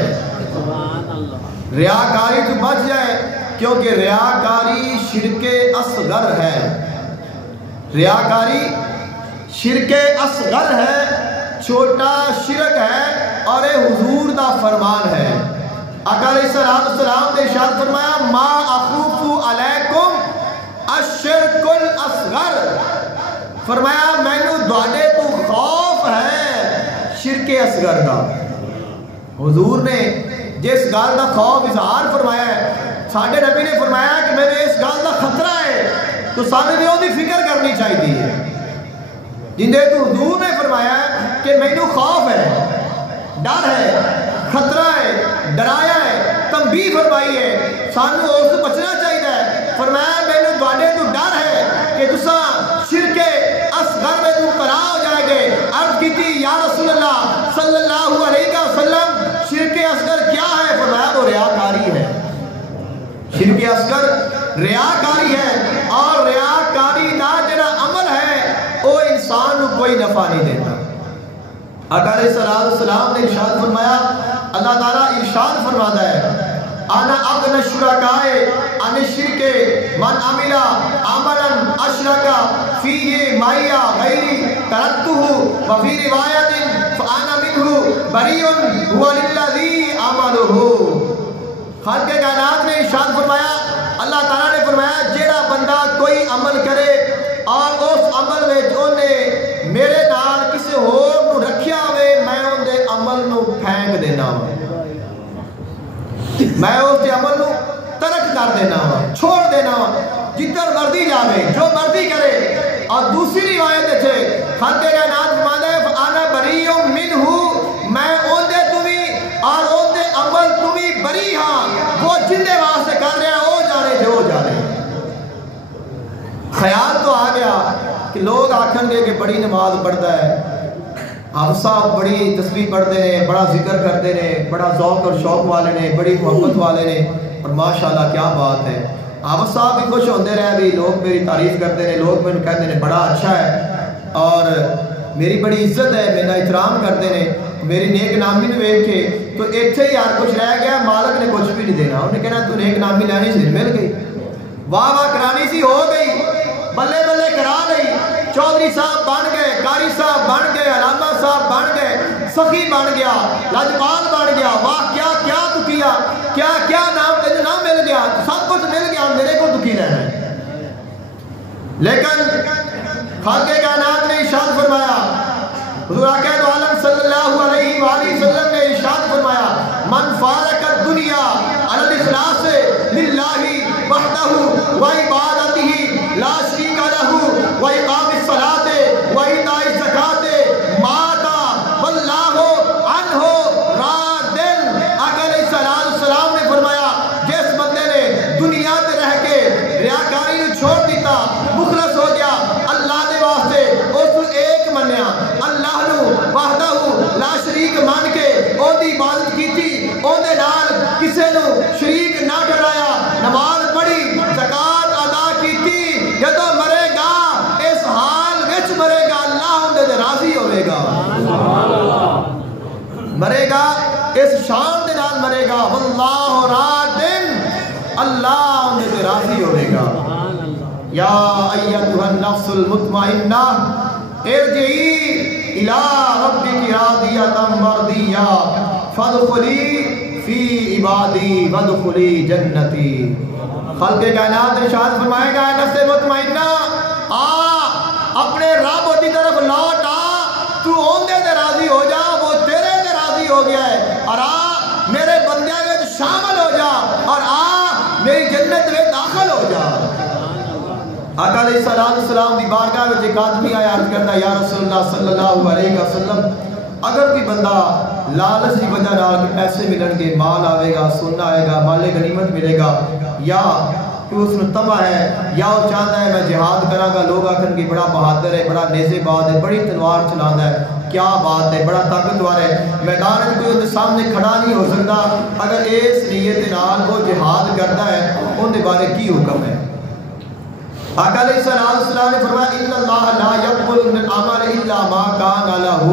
ریاکاری تو بچ جائے. کیونکہ ریاکاری شرک اصغر ہے. ریاکاری شرک اصغر ہے، چھوٹا شرک ہے، اور یہ حضور دا فرمان ہے. آقا علیہ السلام نے ارشاد فرمایا ما اخوف علیکم الشرک الاصغر. فرمایا مینو دوڑے تو خوف ہے شرک اصغر دا. حضور نے جس گل دا خوف اظہار فرمایا ہے، ساڈے نبی نے فرمایا کہ میں اس گل دا خطرہ ہے تو ساڈے نے وہ فکر کرنی چاہیے. جندے تو حضور نے فرمایا کہ مینو خوف ہے، ڈر ہے، خطرہ ہے، ڈرایا ہے، تنبیہ فرمائی ہے، سانو اس سے بچنا چاہیے. فرمایا مینو دوڑے تو ڈر ہے کہ تساں شرک اصغر میں مبتلا ہو جائے گے. عرض کی تھی یا رسول اللہ صلی اللہ علیہ وسلم شرک اصغر کیا ہے؟ فرمایا وہ ریاکاری ہے. شرک اصغر ریاکاری ہے، اور ریاکاری دا جڑا عمل ہے وہ انسان کو کوئی نفع نہیں دیتا. آقا علیہ السلام نے ارشاد فرمایا، اللہ تعالیٰ ارشاد فرماتا ہے انا اغنی الشرکاء عن الشرک من عمل عملا اشرک فیہ معی غیری ترکتہ وفی روایت فانا منہ بریء هو للذی عملہ. خالق کائنات نے ارشاد فرمایا، اللہ تعالیٰ نے فرمایا جیڑا بندہ کوئی عمل کرے اور اس عمل میں اونے میرے نال کسی ہور نو رکھیا ہوئے، میں ان دے عمل نو پھینک دینا ہوں، میں اس دے عمل نو ترک کر دینا ہوں، چھوڑ دینا ہوں، جدھر مرضی جاوے جو مرضی کرے. اور دوسری روایت ہے خالق کائنات فرماتا ہے فانا بریء منہ، میں ان دے تمہیں اور ان دے عمل تمہیں بری ہاں. وہ جن دے واسطے کر رہے ہیں وہ جانے جو جانے. خیال تو آ گیا کہ لوگ آکھن گے کہ بڑی نماز پڑھتا ہے، حافظ صاحب بڑی تسبیح پڑھتے ہیں، بڑا ذکر کرتے ہیں، بڑا ذوق اور شوق والے نے، بڑی محبت والے نے، اور ماشاءاللہ کیا بات ہے. احمد صاحب بھی خوش ہوتے رہے بھی لوگ میری تعریف کرتے ہیں, لوگ مجھے کہتے ہیں بڑا اچھا ہے اور میری بڑی عزت ہے, میرا احترام کرتے ہیں, میری نیک نامی میں ویکھ کے. تو اتنے ہی یار کچھ رہ گیا, مالک نے کچھ بھی نہیں دینا, انہیں کہنا تو نیک نامی لینی سی مل گئی, واہ واہ کرانی سی ہو گئی, بلے بلے کرا لئی, چودھری صاحب بن گئے, قاری صاحب بن گئے, علامہ صاحب بن گئے, سخی بن گیا, لاجپال بن گیا, واہ کیا کیا تو کیا, کیا کیا نام تجھے نام مل گیا, سب کچھ مل گیا, میرے کو دکھی رہنا ہے. لیکن خالق کائنات نے ارشاد فرمایا, حضور اکرم عالم صلی اللہ علیہ وآلہ وسلم نے ارشاد فرمایا, من فارق الدنیا علی الاخلاص للہ وحدہ وعبادتہ لا شریک لہ واقام الصلاۃ وایتاء الزکاۃ مات واللہ عنہ راض. آقا علیہ السلام نے فرمایا جس بندے نے دنیا میں رہ کے ریاکاری کو چھوڑ دیتا, مخلص ہو گیا اللہ دے واسطے, اس ایک منیا اللہ نو وحدہ لا شریک مان کے او دی عبادت کیتی, او دے نال کسے نو شریک نہ ٹھہرایا, نماز پڑھی, زکات ادا کیتی, جدوں مرے گا اس حال وچ مرے گا, اللہ اندے تے راضی ہوے گا, مرے گا اس شان دے نال مرے گا, واللہ راض, اللہ اندے تے راضی ہوے گا. یا ایتھا النفس المطمئنہ ارجعی الی ربک راضیۃ مرضیہ فادخلی فی عبادی وادخلی جنتی. خالق کائنات ارشاد فرمائے گا, نفس مطمئنہ اپنے رب کی طرف لوٹ آ, تو اوندے تے راضی ہو جا, وہ تیرے تے راضی ہو گیا ہے, اور میرے بندیاں وچ شامل ہو جا, اور میری جنت میں داخل ہو جا. آقا علیہ السلام دی بارگاہ وچ ایک آدمی آیا, عرض کرتا یا رسول اللہ صلی اللہ علیہ وسلم, اگر کوئی بندہ لالچ کی وجہ نال پیسے ملن گے, مال آئے گا, سونا آئے گا, مال غنیمت ملے گا, یا کہ اس نے طمع ہے, یا وہ چاہتا ہے میں جہاد کراں گا, لوگ آکھن کہ بڑا بہادر ہے, بڑا نیزے باز ہے, بڑی تلوار چلاتا ہے, کیا بات ہے, بڑا طاقتور ہے, میدان میں کوئی ان کے سامنے کھڑا نہیں ہو سکتا, اگر اس نیت نال وہ جہاد کرتا ہے, ان کے بارے کی حکم ہے؟ آقا علیہ السلام نے فرمایا ان اللہ لا یقبل من العمل الا ما کان لہ,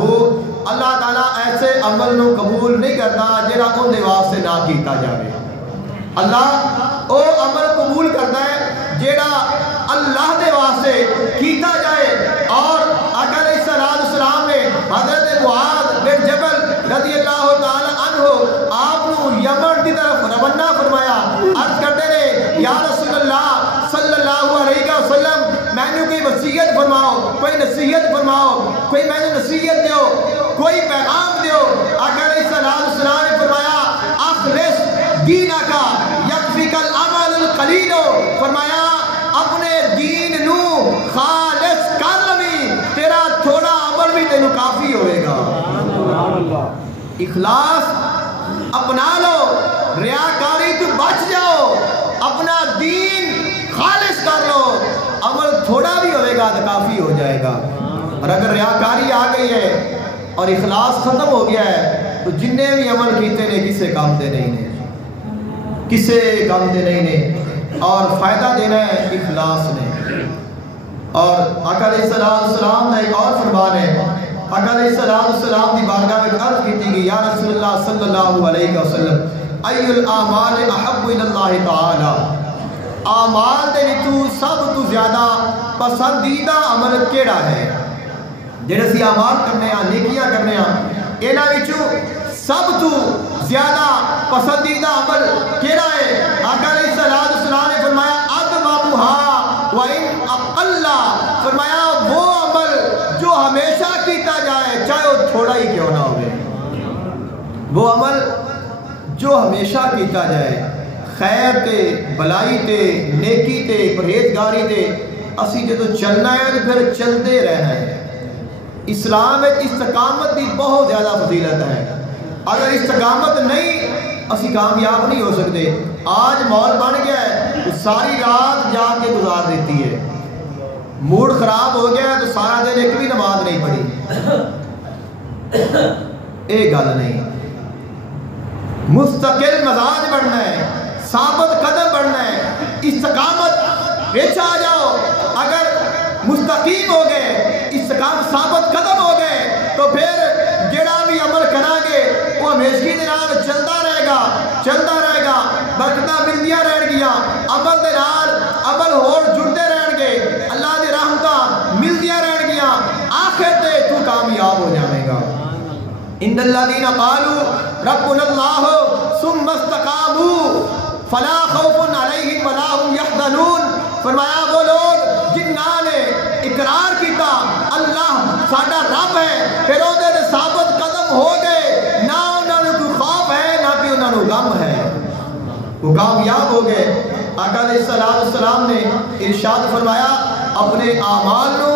اللہ تعالیٰ ایسے عمل نو قبول نہیں کرتا جہاں ان دے واسطے نہ کیتا جاوے. اللہ او عمل قبول کرتا ہے جہاں اللہ دے واسطے کیتا جائے. اور آقا علیہ السلام نے حضرت معاذ بن جبل رضی اللہ تعالی عنہ آپ کو یمن کی طرف روانہ فرمایا, عرض کرتے رہے یا رسول اللہ صلی اللہ علیہ وسلم, میں نے کوئی وصیت فرماؤ, کوئی نصیحت فرماؤ, کوئی میں نے نصیحت دیو, کوئی پیغام دیو. آقا علیہ السلام نے فرمایا اخلص دینک یکفیک العمل القلیل, فرمایا اپنے دین نو خالص کر لوی, تیرا تھوڑا عمل بھی تینوں کافی ہوئے گا. اخلاص اپنا لو, ریاکاری تو بچ جاؤ, اپنا دین خالص کر لو, عمل تھوڑا بھی ہوئے گا تو کافی ہو جائے گا. اور اگر ریاکاری آ گئی ہے اور اخلاص ختم ہو گیا ہے تو جننے بھی عمل کیتے نے کسے کام دے نہیں نے, کسے کام دے نہیں نے, اور فائدہ دینا ہے اخلاص نے. اور آقا علیہ السلام نے ایک اور فرمان ہے, آقا علیہ السلام دی بارگاہ میں عرض کی گئی یا رسول اللہ صلی اللہ علیہ وسلم ای الاعمال احب الی اللہ تعالی, اعمال دے وچوں سب تو زیادہ پسندیدہ عمل کیڑا ہے؟ جڑے اسی اعمال کرنے ہاں, نیکیاں کرنے ہاں, انہاں وچوں سب تو زیادہ پسندیدہ عمل کیڑا ہے؟ آقا علیہ السلام نے فرمایا ادومھا وان اقل, فرمایا وہ عمل جو ہمیشہ کیتا جائے چاہے وہ تھوڑا ہی کیوں نہ ہوئے, وہ عمل جو ہمیشہ کیتا جائے, خیر تے, بلائی تے, نیکی تے, پرہیزگاری تے, اسی جدو چلنا ہے تو پھر چلتے رہنا ہے. اسلام میں استقامت کی بہت زیادہ فضیلت ہے, اگر استقامت نہیں اسی کامیاب نہیں ہو سکتے. آج ماحول بن گیا ہے تو ساری رات جا کے گزار دیتی ہے, موڈ خراب ہو گیا ہے تو سارا دن ایک بھی نماز نہیں پڑھی, ایک گل نہیں. مستقل مزاج بننا ہے, ثابت قدم بننا ہے, استقامت بیچ آ جاؤ. اگر مستقیم ہو گئے, استقامت ثابت قدم ہو گئے, تو پھر جڑا بھی عمل کرا گے وہ ہمیشگی دے نال چلتا رہے گا, چلتا رہے گا. برکتاں ملدیاں رہن گیاں, عمل دے نال عمل ہور جڑتے رہن گے, اللہ دی رحمتاں ملدیاں رہن گیاں, آخر تے تو کامیاب ہو جائے گا. ان الذین قالوا ربنا اللہ ثم استقاموا فلا خوف علیہم ولا هم يحزنون. فرمایا وہ لوگ جنہاں نے اقرار کیتا اللہ ساڈا رب ہے, پھر وہ ثابت قدم ہو گئے, نہ انہوں نے کوئی خوف ہے نہ بھی انہوں نے غم ہے, وہ کامیاب ہو گئے. آقا علیہ السلام نے ارشاد فرمایا اپنے اعمال نو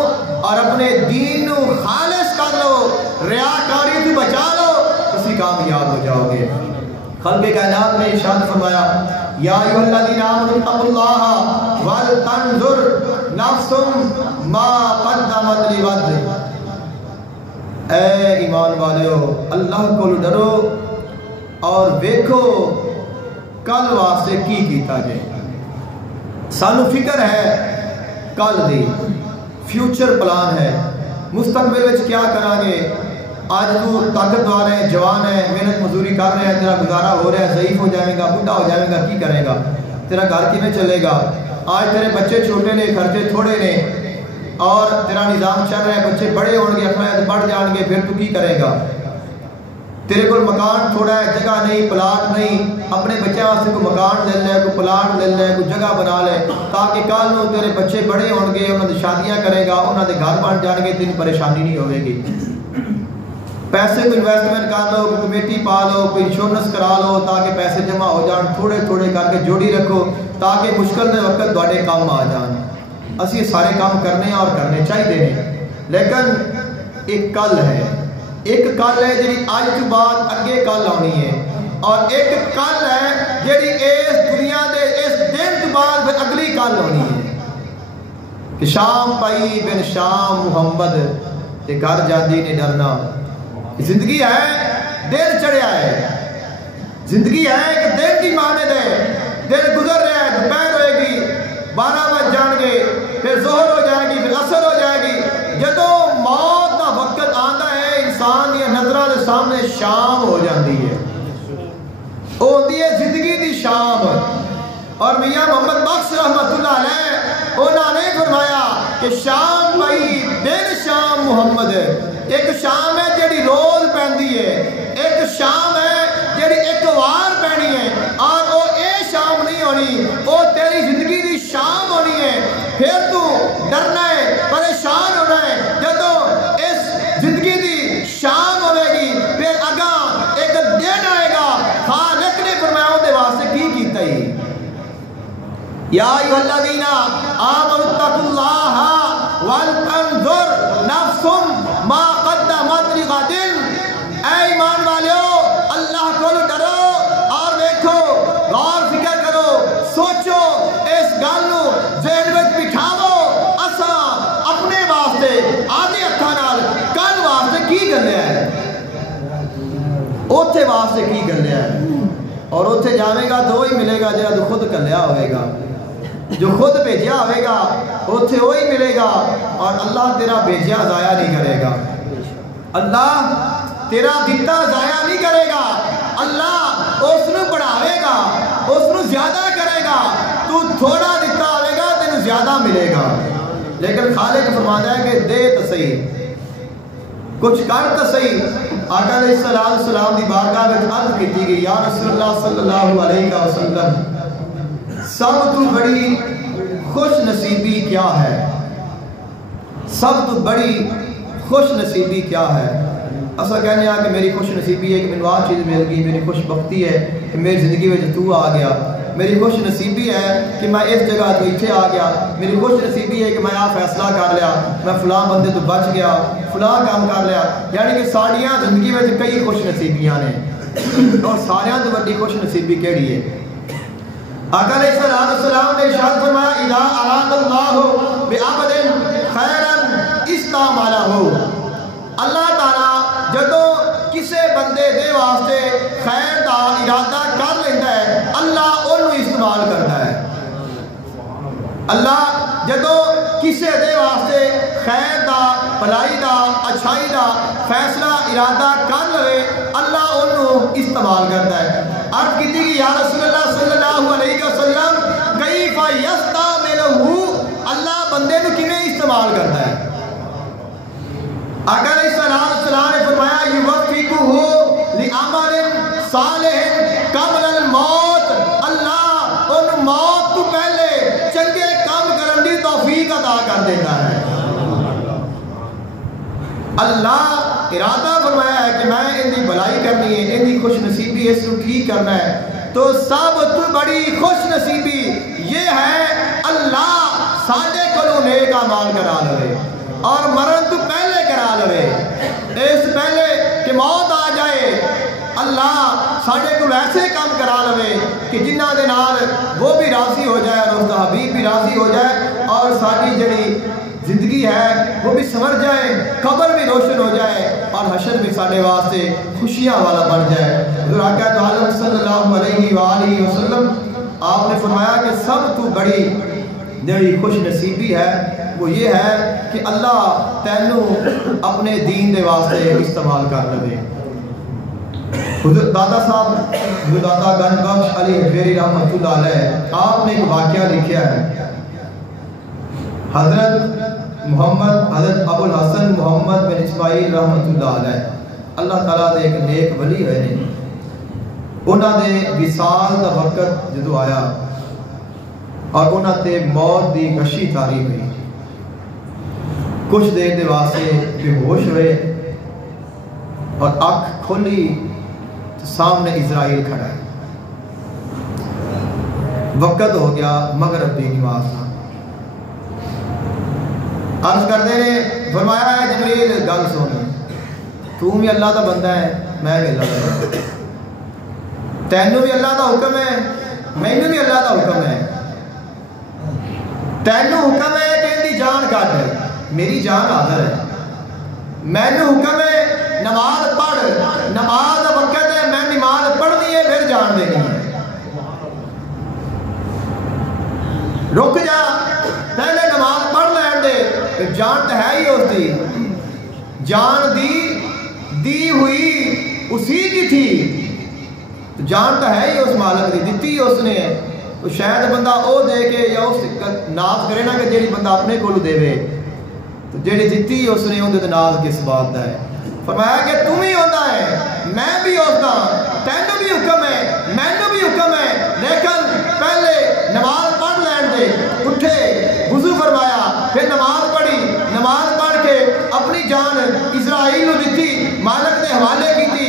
اور اپنے دین نو خالص کر لو, ریاکاری سے بچا لو, اسی کامیاب ہو جاؤ گے. خلق کائنات نے ارشاد فرمایا یا ایھا الذین آمنوا اتقوا اللہ ولتنظر نفس ما قدمت لغد. اے ایمان والو اللہ کو ڈرو اور دیکھو کل واسطے کی کیتا جائے. سانو فکر ہے کل دی, فیوچر پلان ہے, مستقبل وچ کیا کران گے. آج تو طاقتور ہے, جوان ہے, محنت مزدوری کر رہے ہیں, تیرا گزارا ہو رہا ہے, ضعیف ہو جائے گا, بڈھا ہو جائے گا, کی کرے گا, تیرا گھر کیویں چلے گا. آج تیرے بچے چھوٹے نے, خرچے تھوڑے نے, اور تیرا نظام چل رہا ہے, بچے بڑے ہون گے, اخلاق بڑھ جان گے, پھر تو کی کرے گا. تیرے کو مکان تھوڑا ہے, جگہ نہیں, پلاٹ نہیں, اپنے بچے واسطے کوئی مکان لے لے, کوئی پلاٹ لے لے, کوئی جگہ بنا لے, تاکہ کل نو تیرے بچے بڑے ہون گے, انہوں نے شادیاں کرے گا, انہوں نے گھر بن جان گے, تین پریشانی نہیں ہوئے گی. پیسے کو انویسٹمنٹ کر لو, کوئی کمیٹی پا لو, کوئی انشورنس کرا لو, تاکہ پیسے جمع ہو جان, تھوڑے تھوڑے کر کے جوڑی رکھو, تاکہ مشکل دے وقت تواڈے کام آ جان. اسی سارے کام کرنے اور کرنے چاہیے نے, لیکن ایک کل ہے, ایک کل ہے جی آج تو بعد اگے کل آنی ہے, اور ایک کل ہے جی اس دنیا دے اس دن تو بعد پھر اگلی کل آنی ہے. کہ شام پائی بن شام محمد تے گھر جاندی نے ڈرنا. زندگی ہے, دن چڑھیا ہے, زندگی ہے ایک دن کی مانند ہے, دن گزر رہا ہے, دوپہر ہوئے گی, 12 بج جان گے, پھر ظہر ہو جائے گی, پھر عصر ہو جائے گی. جدوں موت کا وقت آندا ہے انسان دی نظراں دے سامنے شام ہو جاندی ہے, وہ ہوندی ہے زندگی دی شام. اور میاں محمد بخش رحمت اللہ علیہ انہوں نے فرمایا کہ شام بھائی دن شام محمد ہے. ایک شام ہے جیڑی روز پہندی ہے, ایک شام ہے جیڑی ایک وار پہنی ہے, اور وہ اے شام نہیں ہونی, وہ تیری زندگی دی شام ہونی ہے. پھر تو ڈرنا ہے, پریشان ہونا ہے, جدوں اس زندگی دی شام ہوے گی, پھر اگاں ایک دن آئے گا. خالق نے فرمایا دے واسطے کی کیتا ہی یا ایھا الذین آمنوا اتقوا اللہ ولتنظر نفس ما قدمت لغد. اے ایمان والو اللہ کو ڈرو اور دیکھو, غور فکر کرو, سوچو, اس گل نو ذہن وچ بٹھاؤ, اساں اپنے واسطے آدھے ہتھاں نال کل واسطے کی گلیا ہے, اوتھے واسطے کی گلیا ہے. اور اوتھے جاوے گا تو وہی ملے گا جہاں تو خود کلیا ہوئے گا, جو خود بھیجیا ہوئے گا اوتھے وہی ملے گا. اور اللہ تیرا بھیجیا ضائع نہیں کرے گا, اللہ تیرا دیتا ضائع نہیں کرے گا, اللہ اس نو بڑھاوے گا, اس نو زیادہ کرے گا. تو تھوڑا دیتا ہوئے گا تینوں زیادہ ملے گا, لیکن خالق فرماتا ہے کہ دے تو صحیح, کچھ کر تو صحیح. آقا علیہ السلام دی بارگاہ میں عرض کی گئی یا رسول اللہ صلی اللہ علیہ وسلم, سب تو بڑی خوش نصیبی کیا ہے, سب تو بڑی خوش نصیبی کیا ہے. ایسا کہنے آ کہ میری خوش نصیبی ہے کہ میری آج چیز مل گئی, میری خوش بختی ہے کہ میری زندگی میں تو آ گیا, میری خوش نصیبی ہے کہ میں اس جگہ تو اتنے آ گیا, میری خوش نصیبی ہے کہ میں فیصلہ کر لیا, میں فلاں بندے تو بچ گیا, فلاں کام کر لیا. یعنی کہ ساڑیاں زندگی میں کئی خوش نصیبیاں نے, اور ساریاں تو بڑی خوش نصیبی کیڑی ہے. آقا علیہ السلام نے ارشاد فرمایا اذا اراد اللہ بعبد خیرا استعملہ. اللہ تعالیٰ جدو کسے بندے دے واسطے خیر دا ارادہ کر لیتا ہے, اللہ انہوں استعمال کرتا ہے. اللہ جدو کسے دے واسطے خیر دا بھلائی دا اچھائی دا فیصلہ ارادہ کر لے اللہ انہوں استعمال کرتا ہے. عرض کیتی کہ یا رسول اللہ صلی اللہ علیہ وسلم کیف یستعملہ اللہ بندے کو کیویں استعمال کرتا ہے. آقا علیہ السلام نے فرمایا یوفقہ لعمل صالح قبل الموت اللہ ان موت تو پہلے چنگے کام کرن دی توفیق عطا کر دیتا ہے. اللہ ارادہ فرمایا ہے کہ میں ان دی بھلائی کرنی ہے ان دی خوش نصیبی اس کو ٹھیک کرنا ہے تو سب تو بڑی خوش نصیبی یہ ہے اللہ ساڈے کولوں نیک اعمال کرا لے اور مرن تو پہلے کرا لے اس پہلے کہ موت آ جائے اللہ ساڈے کو ایسے کام کرا لے کہ جنہ دے نال وہ بھی راضی ہو جائے اور اس کا حبیب بھی راضی ہو جائے اور ساری جڑی زندگی ہے وہ بھی سنور جائے قبر بھی روشن ہو جائے اور حشر بھی ساڈے واسطے خوشیاں والا بن جائے. حضور آقا تو عالم صلی اللہ علیہ وآلہ وسلم آپ نے فرمایا کہ سب تو بڑی جڑی خوش نصیبی ہے وہ یہ ہے کہ اللہ تینوں اپنے دین دے واسطے استعمال کر لے. حضرت دادا صاحب حضرت دادا گنج بخش علی حجویری رحمۃ اللہ علیہ آپ نے ایک واقعہ لکھا ہے. حضرت ابو الحسن محمد بن اسماعیل رحمۃ اللہ علیہ اللہ تعالیٰ دے ایک نیک ولی ہوئے نے. انہاں دے وصال دا وقت جدو آیا اور انہاں تے موت دی غشی طاری ہوئی کچھ دیر دے واسطے بے ہوش ہوئے اور آنکھ کھولی تو سامنے اسرائیل کھڑا ہے. وقت ہو گیا مغرب دی نماز کا. عرض کرتے نے فرمایا ہے جبریل گل سن تو بھی اللہ دا بندہ ہے میں بھی اللہ دا بندہ تینوں بھی اللہ دا حکم ہے مینوں بھی اللہ دا حکم ہے. تینوں حکم ہے کہ ان دی جان کٹ میری جان حاضر ہے. مینوں حکم ہے نماز پڑھ نماز دا وقت ہے میں نماز پڑھنی ہے پھر جان دینی ہے. رک جا پہلے نماز پڑھ لین دے جان تو ہے ہی اس دی جان دی ہوئی اسی کی تھی تو جان تو ہے ہی اس مالک دی دتی اس نے. تو شاید بندہ او دے کے یا اس ناز کرے نا کہ جیڑی بندہ اپنے کو دے تو جیڑی دتی اس نے اندر ناز کس بات دا ہے. فرمایا کہ تم ہی ہوتا ہے میں بھی ہوتا تینوں بھی حکم ہے مینوں بھی حکم ہے لیکن پہلے نماز پڑھ لین دے. اٹھے وضو فرمایا پھر نماز پڑھی نماز پڑھ کے اپنی جان اسرائیل نو دتی مالک دے حوالے کیتی.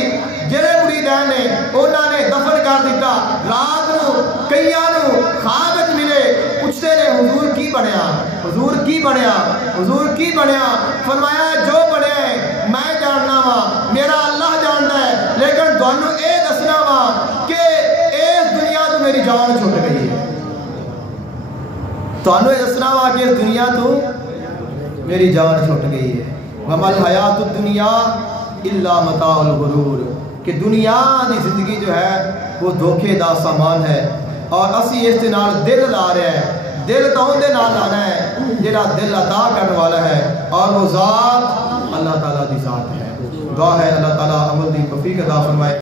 جڑے مریدان نے انہاں نے دفن کر دیتا. رات نو کئیاں نو خواب وچ ملے پوچھتے نے حضور کی بنیا حضور کی بنیا حضور کی بنیا. فرمایا جو بنیا ہے میں جاننا وا میرا اللہ جانتا ہے لیکن تانوں اے دسنا وا کہ اس دنیا تو میری جان چھٹ گئی ہے. تانوں اے دسنا وا کہ اس دنیا تو میری جان چھٹ گئی ہے. وما الحیات الدنیا الا متاع الغرور کہ دنیا دی زندگی جو ہے وہ دھوکے دا سامان ہے اور اسی اس دے نال دل لا رہے ہیں. دل تو اون دے نال لانا ہے جڑا دل عطا کرنے والا ہے اور وہ ذات اللہ تعالیٰ دی ذات ہے. دعا ہے اللہ تعالیٰ عمل دی توفیق عطا فرمائے.